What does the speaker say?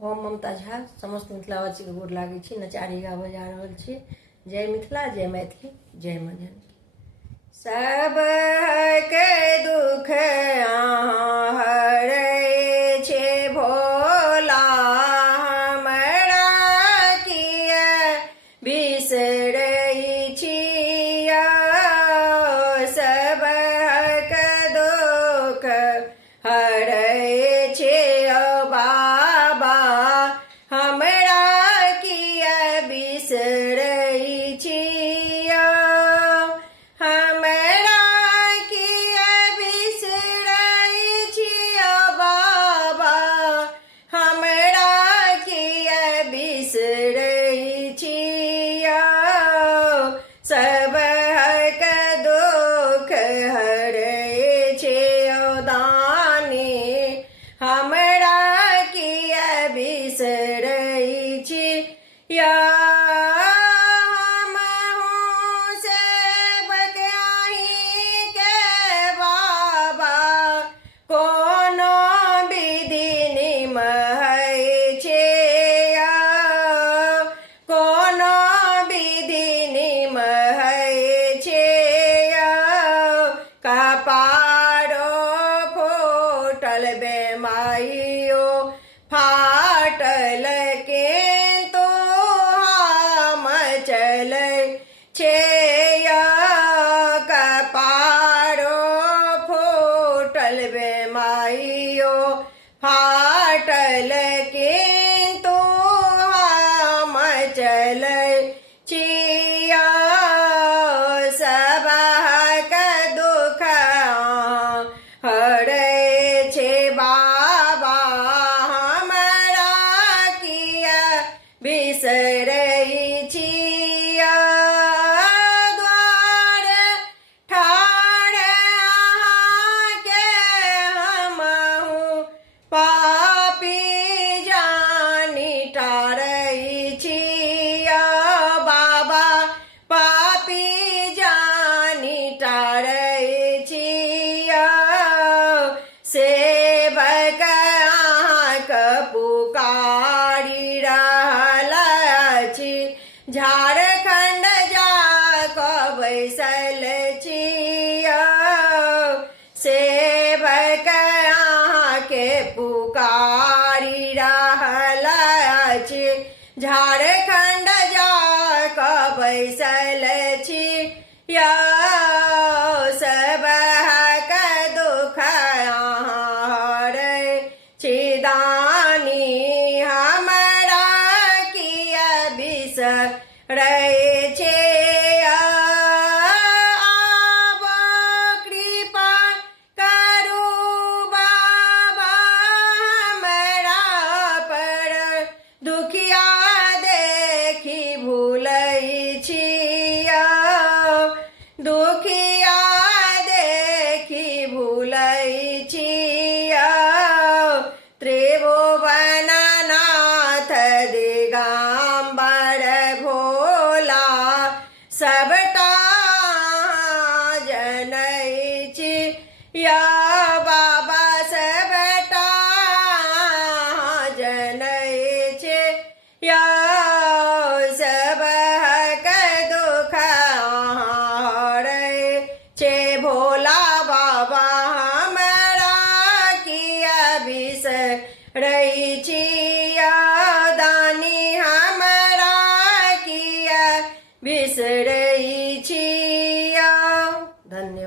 हम ममता झा समस्त मिथिलावासी के गोर लागै छी। नचारी गाबऽ जा रहल छी। जय मिथिला, जय मैथिली, जय माँ जानकी। सब के दुख अहाँ हरै छे भोला, हमरा किया बिसरै छिया। सब के दुख हरै छे बाबा, हमरा किया बिसरै छिया। हमरा किया बिसरै छिया बाबा, हमरा किया बिसरै छिया। सब के दुख हरै छे दानी, हमरा किया बिसरै छिया। हमहूँ सेवक अहीं के बाबा, कोनो विधि निमहै छे, कोनो विधि निमहै छे। कपारो फूटल बेमाइयो फाटल के तो हम चलै छे। कपारो फूटल बेमाइयो फाटल के तो हम चलै छिया। सब के दुख हरै छे बाबा, हमरा किया बिसरै छिया। द्वार ठाढ़ अहाँ के हमहूँ पापी जानी टारै छिया बाबा, पापी जानी टारै छिया। सेवक अहाँके पुकारी रहल छी, झारखंड जाकऽ बैसल छिया। सेवक अहाँके पुकारी रहल छी, झारखंड जाकऽ बैसल छिया। सब के दुख अहाँ हरै छी दानी, हमरा किया बिसरै छिया। आब कृपा करू बाबा हमरा पर, दुखिया देखी भूलै छिया। दुखिया देखी भूलै छिया। त्रिभुवन नाथ दिगंबर भोला, सबटा जनै छिया बाबा, सबटा जनै छिया। सब के दुख हरै छे भोला बाबा, हमरा किया बिसरै छिया। दानी हमरा किया बिसरै छिया। धन्यवाद।